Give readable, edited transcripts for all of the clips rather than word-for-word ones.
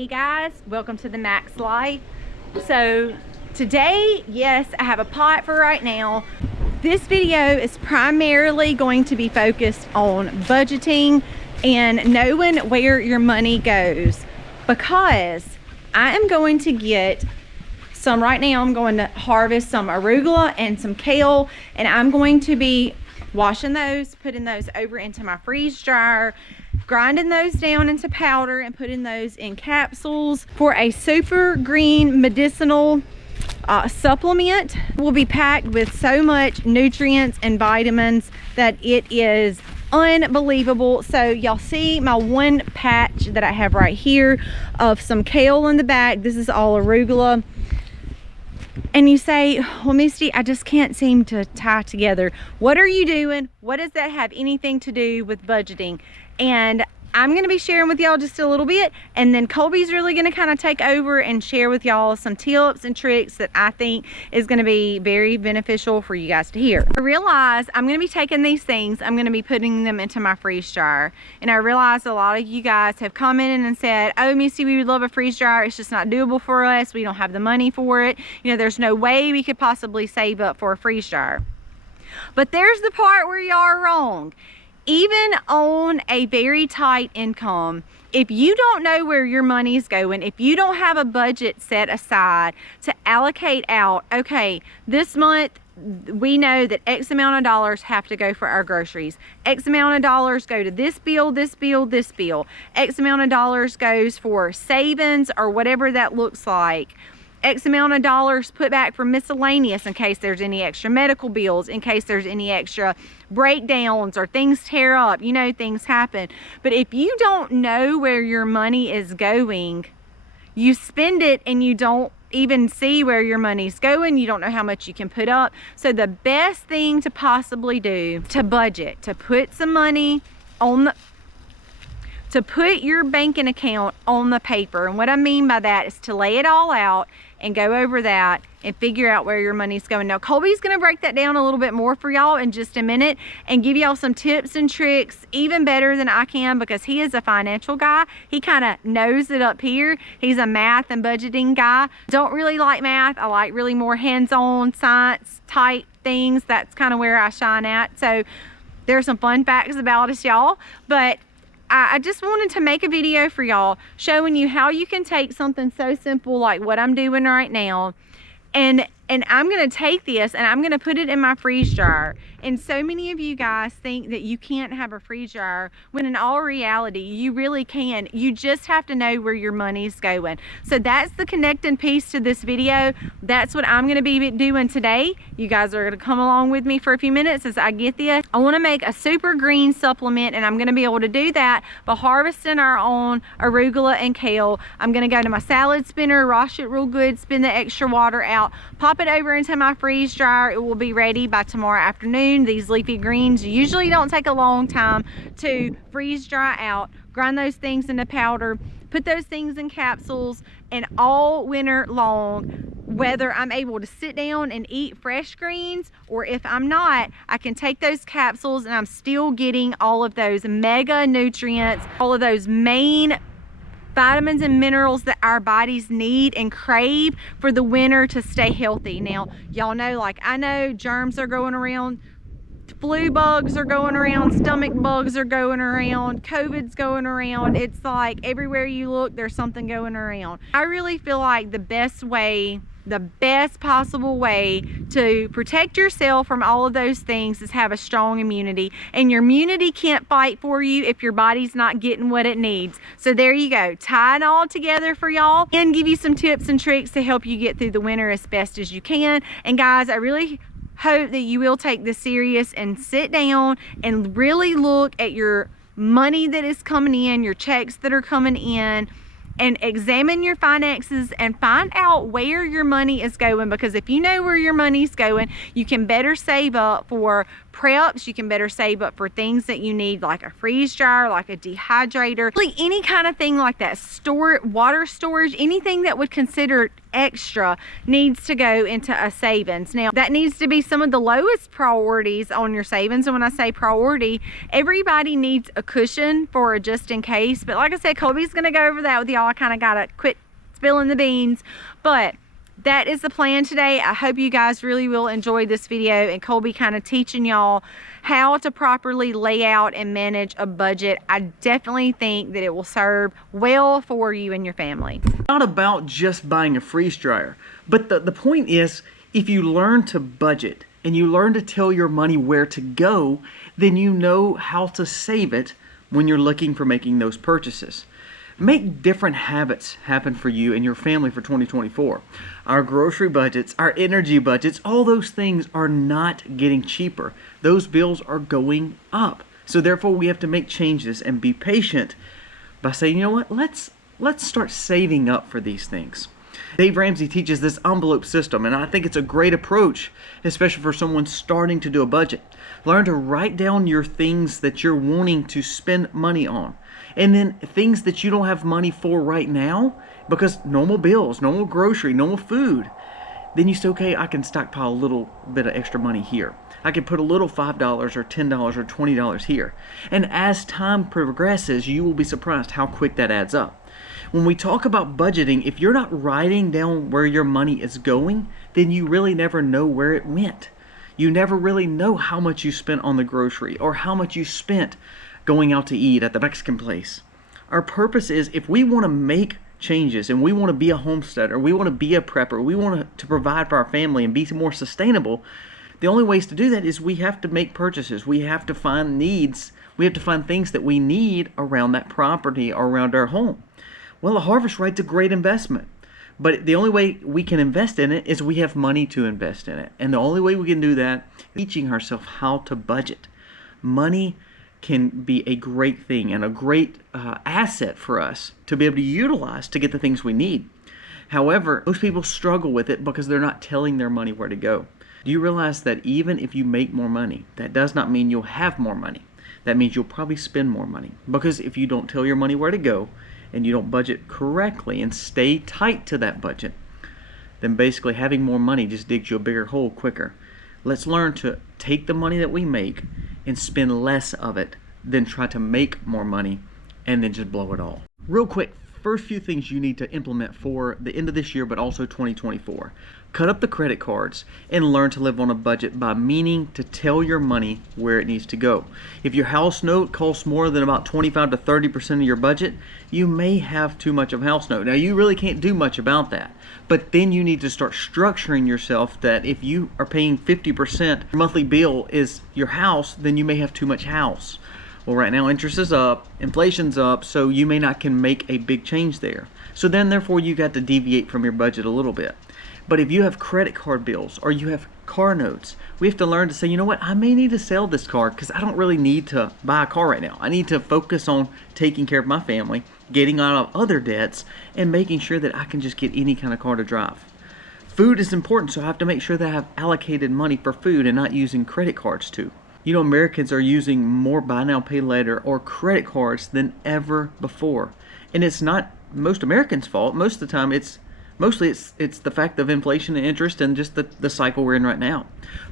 Hey guys, welcome to the Max Life. So today, yes, I have a pot for right now. This video is primarily going to be focused on budgeting and knowing where your money goes, because I am going to get some right now. I'm going to harvest some arugula and some kale, and I'm going to be washing those, putting those over into my freeze dryer, grinding those down into powder and putting those in capsules for a super green medicinal supplement. Will be packed with so much nutrients and vitamins that it is unbelievable. So y'all see my one patch that I have right here of some kale in the back. This is all arugula. And you say, well, Misty, I just can't seem to tie together. What are you doing? What does that have anything to do with budgeting? And I'm going to be sharing with y'all just a little bit, and then Colby's really going to kind of take over and share with y'all some tips and tricks that I think is going to be very beneficial for you guys to hear. I realize I'm going to be taking these things, I'm going to be putting them into my freeze dryer, and I realize a lot of you guys have commented and said, oh, Misty, we would love a freeze dryer, it's just not doable for us, we don't have the money for it, you know, there's no way we could possibly save up for a freeze dryer. But there's the part where y'all are wrong. Even on a very tight income, if you don't know where your money is going, if you don't have a budget set aside to allocate out, okay, this month we know that X amount of dollars have to go for our groceries. X amount of dollars go to this bill, this bill, this bill. X amount of dollars goes for savings or whatever that looks like. X amount of dollars put back for miscellaneous in case there's any extra medical bills, in case there's any extra breakdowns or things tear up, you know, things happen. But if you don't know where your money is going, you spend it and you don't even see where your money's going. You don't know how much you can put up. So the best thing to possibly do to budget, to put some money on the to put your banking account on the paper. And what I mean by that is to lay it all out and go over that and figure out where your money's going. Now, Colby's gonna break that down a little bit more for y'all in just a minute and give y'all some tips and tricks even better than I can, because he is a financial guy. He kind of knows it up here. He's a math and budgeting guy. Don't really like math. I like really more hands-on science type things. That's kind of where I shine at. So there's some fun facts about us, y'all. But I just wanted to make a video for y'all showing you how you can take something so simple like what I'm doing right now, and I'm going to take this and I'm going to put it in my freeze dryer. And so many of you guys think that you can't have a freeze dryer, when in all reality you really can. You just have to know where your money's going. So that's the connecting piece to this video. That's what I'm going to be doing today. You guys are going to come along with me for a few minutes as I get this. I want to make a super green supplement, and I'm going to be able to do that by harvesting our own arugula and kale. I'm going to go to my salad spinner, wash it real good, spin the extra water out, pop it over into my freeze dryer. It will be ready by tomorrow afternoon. These leafy greens usually don't take a long time to freeze dry out. Grind those things into powder, put those things in capsules, and all winter long, whether I'm able to sit down and eat fresh greens or if I'm not, I can take those capsules and I'm still getting all of those mega nutrients, all of those main vitamins and minerals that our bodies need and crave for the winter to stay healthy. Now, y'all know, like I know, germs are going around, flu bugs are going around, stomach bugs are going around, COVID's going around. It's like everywhere you look, there's something going around. I really feel like the best way, the best possible way to protect yourself from all of those things is have a strong immunity. And your immunity can't fight for you if your body's not getting what it needs. So there you go, tie it all together for y'all and give you some tips and tricks to help you get through the winter as best as you can. And guys, I really hope that you will take this serious and sit down and really look at your money that is coming in, your checks that are coming in, and examine your finances and find out where your money is going, because if you know where your money's going, you can better save up for preps, you can better save up for things that you need, like a freeze dryer, like a dehydrator, really any kind of thing like that. Water storage, anything that would consider extra needs to go into a savings. Now, that needs to be some of the lowest priorities on your savings. And when I say priority, everybody needs a cushion for a just in case. But like I said, Colby's gonna go over that with y'all. I kind of gotta quit spilling the beans, but that is the plan today. I hope you guys really will enjoy this video, and Colby kind of teaching y'all how to properly lay out and manage a budget. I definitely think that it will serve well for you and your family. It's not about just buying a freeze dryer, but the point is, if you learn to budget and you learn to tell your money where to go, then you know how to save it when you're looking for making those purchases. Make different habits happen for you and your family for 2024. Our grocery budgets, our energy budgets, all those things are not getting cheaper. Those bills are going up. So therefore we have to make changes and be patient by saying, you know what, let's start saving up for these things. Dave Ramsey teaches this envelope system, and I think it's a great approach, especially for someone starting to do a budget. Learn to write down your things that you're wanting to spend money on. And then things that you don't have money for right now, because normal bills, normal grocery, normal food, then you say, okay, I can stockpile a little bit of extra money here. I can put a little $5 or $10 or $20 here. And as time progresses, you will be surprised how quick that adds up. When we talk about budgeting, if you're not writing down where your money is going, then you really never know where it went. You never really know how much you spent on the grocery or how much you spent going out to eat at the Mexican place. Our purpose is, if we want to make changes and we want to be a homesteader, we want to be a prepper, we want to provide for our family and be more sustainable, the only ways to do that is we have to make purchases. We have to find needs. We have to find things that we need around that property or around our home. Well, a harvest right's a great investment, but the only way we can invest in it is we have money to invest in it. And the only way we can do that is teaching ourselves how to budget. Money can be a great thing and a great asset for us to be able to utilize to get the things we need. However, most people struggle with it because they're not telling their money where to go. Do you realize that even if you make more money, that does not mean you'll have more money? That means you'll probably spend more money. Because if you don't tell your money where to go and you don't budget correctly and stay tight to that budget, then basically having more money just digs you a bigger hole quicker. Let's learn to take the money that we make and spend less of it than try to make more money and then just blow it all. Real quick, first few things you need to implement for the end of this year, but also 2024. Cut up the credit cards and learn to live on a budget by meaning to tell your money where it needs to go. If your house note costs more than about 25 to 30% of your budget, you may have too much of a house note. Now, you really can't do much about that, but then you need to start structuring yourself that if you are paying 50%, your monthly bill is your house, then you may have too much house. Well, right now interest is up, inflation's up, so you may not can make a big change there. So then therefore you got to deviate from your budget a little bit. But if you have credit card bills or you have car notes, we have to learn to say, you know what, I may need to sell this car because I don't really need to buy a car right now. I need to focus on taking care of my family, getting out of other debts, and making sure that I can just get any kind of car to drive. Food is important, so I have to make sure that I have allocated money for food and not using credit cards too. You know, Americans are using more buy now, pay later or credit cards than ever before. And it's not most Americans' fault. Most of the time it's the fact of inflation and interest and just the cycle we're in right now.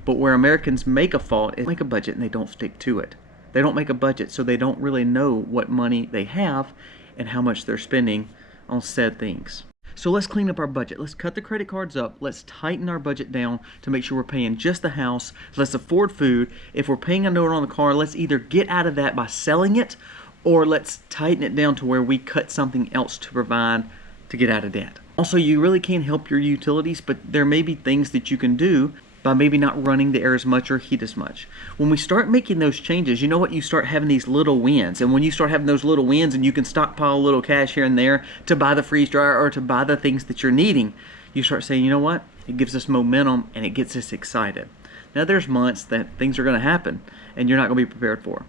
But where Americans make a fault is make a budget and they don't stick to it. They don't make a budget, so they don't really know what money they have and how much they're spending on said things. So let's clean up our budget. Let's cut the credit cards up. Let's tighten our budget down to make sure we're paying just the house. Let's afford food. If we're paying a note on the car, let's either get out of that by selling it, or let's tighten it down to where we cut something else to provide to get out of debt. Also, you really can't help your utilities, but there may be things that you can do by maybe not running the air as much or heat as much. When we start making those changes, you know what? You start having these little wins. And when you start having those little wins and you can stockpile a little cash here and there to buy the freeze dryer or to buy the things that you're needing, you start saying, you know what? It gives us momentum and it gets us excited. Now, there's months that things are going to happen and you're not going to be prepared for.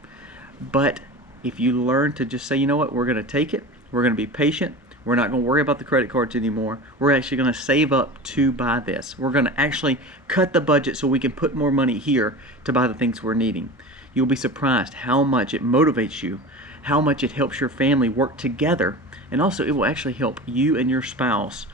But if you learn to just say, you know what? We're going to take it. We're going to be patient. We're not going to worry about the credit cards anymore. We're actually going to save up to buy this. We're going to actually cut the budget so we can put more money here to buy the things we're needing. You'll be surprised how much it motivates you, how much it helps your family work together, and also it will actually help you and your spouse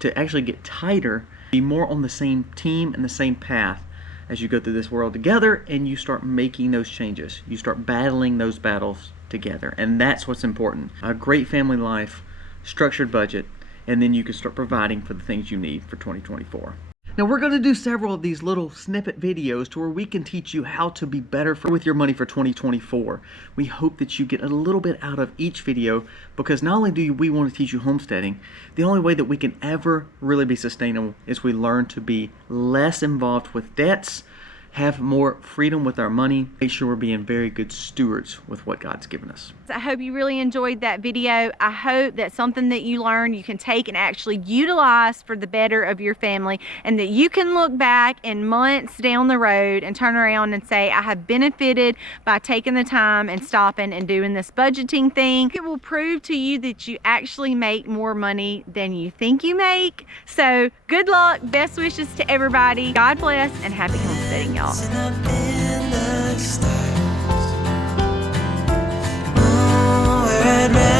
to actually get tighter, be more on the same team and the same path as you go through this world together and you start making those changes. You start battling those battles together, and that's what's important. A great family life, structured budget, and then you can start providing for the things you need for 2024. Now we're going to do several of these little snippet videos to where we can teach you how to be better with your money for 2024. We hope that you get a little bit out of each video, because not only do we want to teach you homesteading, the only way that we can ever really be sustainable is we learn to be less involved with debts, have more freedom with our money, make sure we're being very good stewards with what God's given us. I hope you really enjoyed that video. I hope that something that you learned you can take and actually utilize for the better of your family, and that you can look back in months down the road and turn around and say, I have benefited by taking the time and stopping and doing this budgeting thing. It will prove to you that you actually make more money than you think you make. So good luck, best wishes to everybody. God bless and happy homesteading, y'all. I'd rather